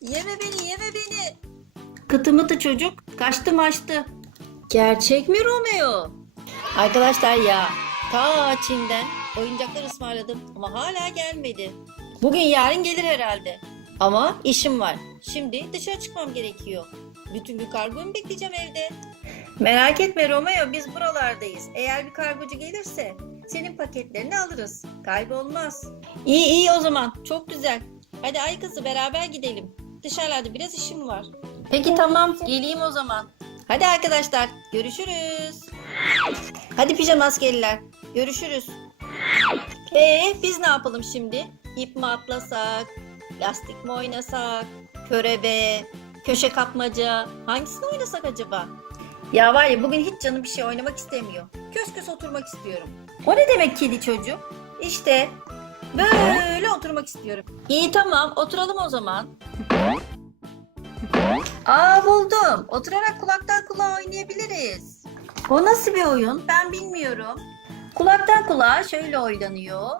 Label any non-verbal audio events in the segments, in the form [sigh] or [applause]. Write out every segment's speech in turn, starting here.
Yeme beni, yeme beni. Kıtı mıtı çocuk kaçtı maçtı. Gerçek mi Romeo? Arkadaşlar ya ta Çin'den oyuncaklar ısmarladım ama hala gelmedi. Bugün yarın gelir herhalde. Ama işim var. Şimdi dışarı çıkmam gerekiyor. Bütün gün kargomu bekleyeceğim evde. Merak etme Romeo biz buralardayız. Eğer bir kargocu gelirse senin paketlerini alırız. Kaybolmaz. İyi iyi o zaman. Çok güzel. Hadi ay kızı beraber gidelim. Dışarılarda biraz işim var. Peki tamam geleyim o zaman. Hadi arkadaşlar görüşürüz. Hadi pijama askeriler. Görüşürüz. Ee biz ne yapalım şimdi? İp mi atlasak? Lastik mi oynasak? Körebe? Köşe kapmaca? Hangisini oynasak acaba? Ya var ya bugün hiç canım bir şey oynamak istemiyor. Kös kös oturmak istiyorum. O ne demek kedi çocuk? İşte böyle oturmak istiyorum. İyi tamam oturalım o zaman. Aa buldum. Oturarak kulaktan kulağa oynayabiliriz. O nasıl bir oyun? Ben bilmiyorum. Kulaktan kulağa şöyle oynanıyor.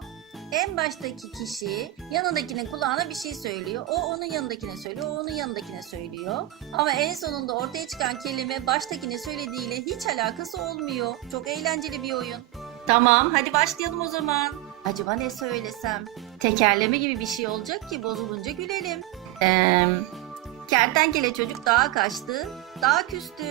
En baştaki kişi yanındakinin kulağına bir şey söylüyor. O onun yanındakine söylüyor, o onun yanındakine söylüyor. Ama en sonunda ortaya çıkan kelime baştakine söylediğiyle hiç alakası olmuyor. Çok eğlenceli bir oyun. Tamam, hadi başlayalım o zaman. Acaba ne söylesem? Tekerleme gibi bir şey olacak ki bozulunca gülelim. Eee... Kertenkele çocuk dağa kaçtı, dağa küstü.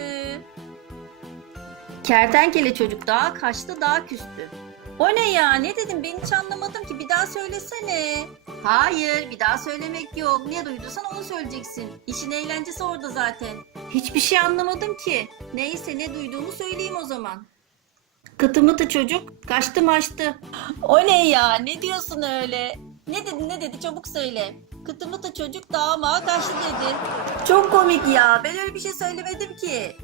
Kertenkele çocuk dağa kaçtı, dağa küstü. O ne ya? Ne dedim? Ben hiç anlamadım ki. Bir daha söylesene. Hayır, bir daha söylemek yok. Ne duyduysan onu söyleyeceksin. İşin eğlencesi orada zaten. Hiçbir şey anlamadım ki. Neyse ne duyduğumu söyleyeyim o zaman. Kıtı mıtı çocuk kaçtı maçtı. O ne ya? Ne diyorsun öyle? Ne dedi ne dedi çabuk söyle. Kıtı mıtı çocuk dağıma kaçtı dedi. Çok komik ya. Ben öyle bir şey söylemedim ki.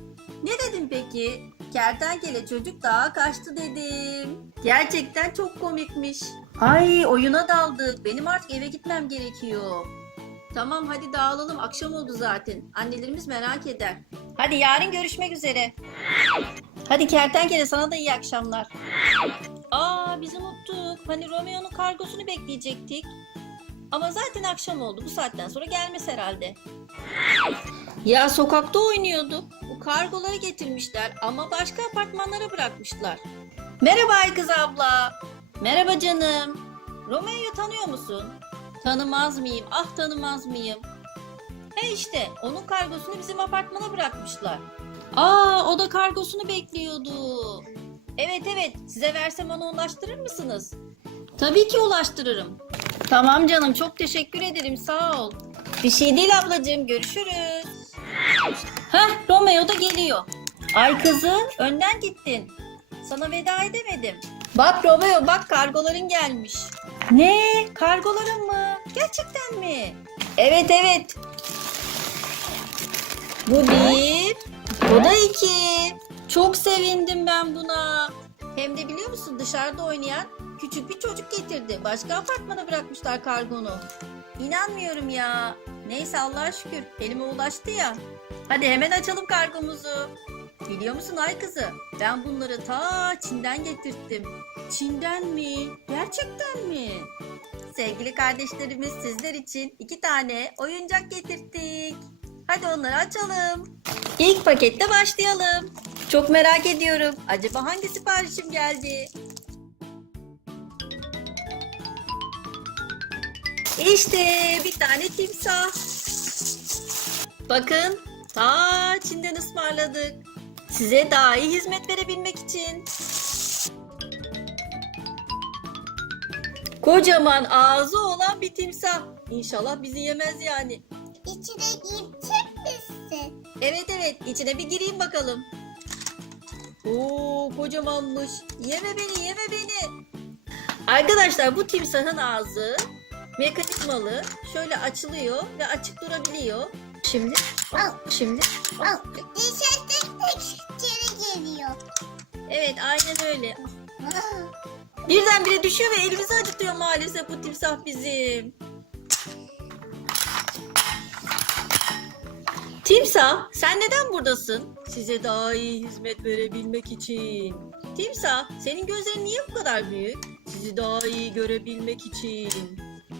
Ne dedim peki? Kertenkele çocuk dağa kaçtı dedim. Gerçekten çok komikmiş. Ay oyuna daldık. Benim artık eve gitmem gerekiyor. Tamam hadi dağılalım. Akşam oldu zaten. Annelerimiz merak eder. Hadi yarın görüşmek üzere. Hadi kertenkele sana da iyi akşamlar. Aa biz unuttuk. Hani Romeo'nun kargosunu bekleyecektik. Ama zaten akşam oldu. Bu saatten sonra gelmez herhalde. Ya sokakta oynuyorduk. Bu kargoları getirmişler ama başka apartmanlara bırakmışlar. Merhaba Ay kız abla. Merhaba canım. Romeo'yu tanıyor musun? Tanımaz mıyım? Ah tanımaz mıyım? He işte onun kargosunu bizim apartmana bırakmışlar. Aa o da kargosunu bekliyordu. Evet evet size versem onu ulaştırır mısınız? Tabii ki ulaştırırım. Tamam canım çok teşekkür ederim sağ ol. Bir şey değil ablacığım görüşürüz. Heh Romeo da geliyor. Ay kızı önden gittin. Sana veda edemedim. Bak Romeo bak kargoların gelmiş. Ne? Kargoların mı? Gerçekten mi? Evet evet. Bu bir. Bu da iki. Çok sevindim ben buna. Hem de biliyor musun dışarıda oynayan küçük bir çocuk getirdi. Başka apartmana bırakmışlar kargonu. İnanmıyorum ya. Neyse Allah'a şükür elime ulaştı ya. Hadi hemen açalım kargomuzu. Biliyor musun ay kızı? Ben bunları ta Çin'den getirttim. Çin'den mi? Gerçekten mi? Sevgili kardeşlerimiz sizler için iki tane oyuncak getirttik. Hadi onları açalım. İlk pakette başlayalım. Çok merak ediyorum. Acaba hangi siparişim geldi? İşte bir tane timsah. Bakın ta Çin'den ısmarladık. Size daha iyi hizmet verebilmek için. Kocaman ağzı olan bir timsah. İnşallah bizi yemez yani. Girecek misin? Evet evet içine bir gireyim bakalım. Oo kocamanmış. Yeme beni yeme beni. Arkadaşlar bu timsahın ağzı mekanizmalı. Şöyle açılıyor ve açık durabiliyor. Şimdi şimdi Al. Dışarıda tek içeri geliyor. evet aynen öyle. Birdenbire düşüyor ve elimizi acıtıyor maalesef bu timsah bizim. Timsah sen neden buradasın? Size daha iyi hizmet verebilmek için. Timsah senin gözlerin niye bu kadar büyük? Sizi daha iyi görebilmek için.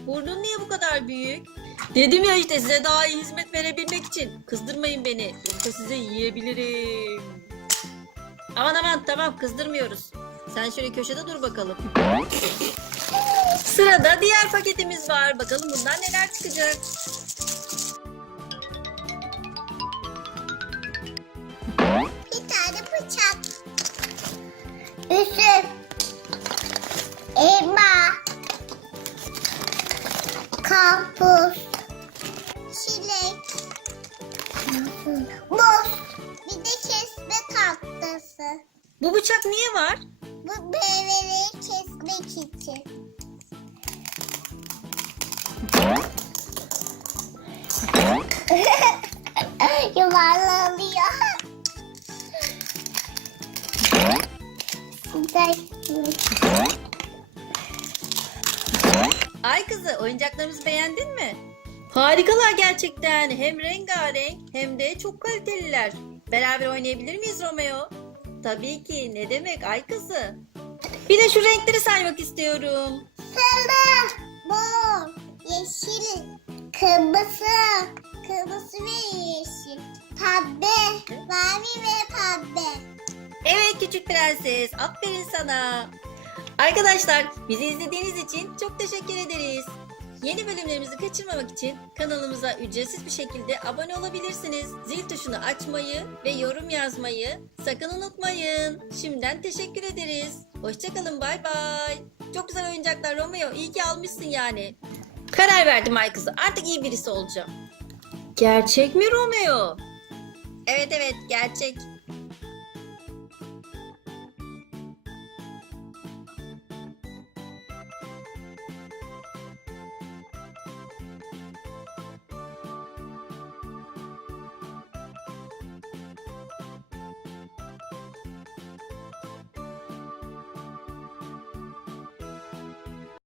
Burnun niye bu kadar büyük? Dedim ya işte size daha iyi hizmet verebilmek için. Kızdırmayın beni. Yoksa size yiyebilirim. Aman aman tamam kızdırmıyoruz. Sen şöyle köşede dur bakalım. Sırada diğer paketimiz var. Bakalım bundan neler çıkacak. Bıçak niye var? Bu meyveleri kesmek için. [laughs] Yuvarlanıyor. Ay kızı oyuncaklarımızı beğendin mi? Harikalar gerçekten. Hem rengarenk hem de çok kaliteliler. Beraber oynayabilir miyiz Romeo? Tabii ki. Ne demek ay kızı? Bir de şu renkleri saymak istiyorum. Sarı, mor, yeşil, kırmızı, kırmızı ve yeşil, pembe, mavi ve pembe. Evet küçük prenses. Aferin sana. Arkadaşlar bizi izlediğiniz için çok teşekkür ederiz. Yeni bölümlerimizi kaçırmamak için kanalımıza ücretsiz bir şekilde abone olabilirsiniz. Zil tuşunu açmayı ve yorum yazmayı sakın unutmayın. Şimdiden teşekkür ederiz. Hoşçakalın bay bay. Çok güzel oyuncaklar Romeo. İyi ki almışsın yani. Karar verdim ay kızı. Artık iyi birisi olacağım. Gerçek mi Romeo? Evet evet gerçek.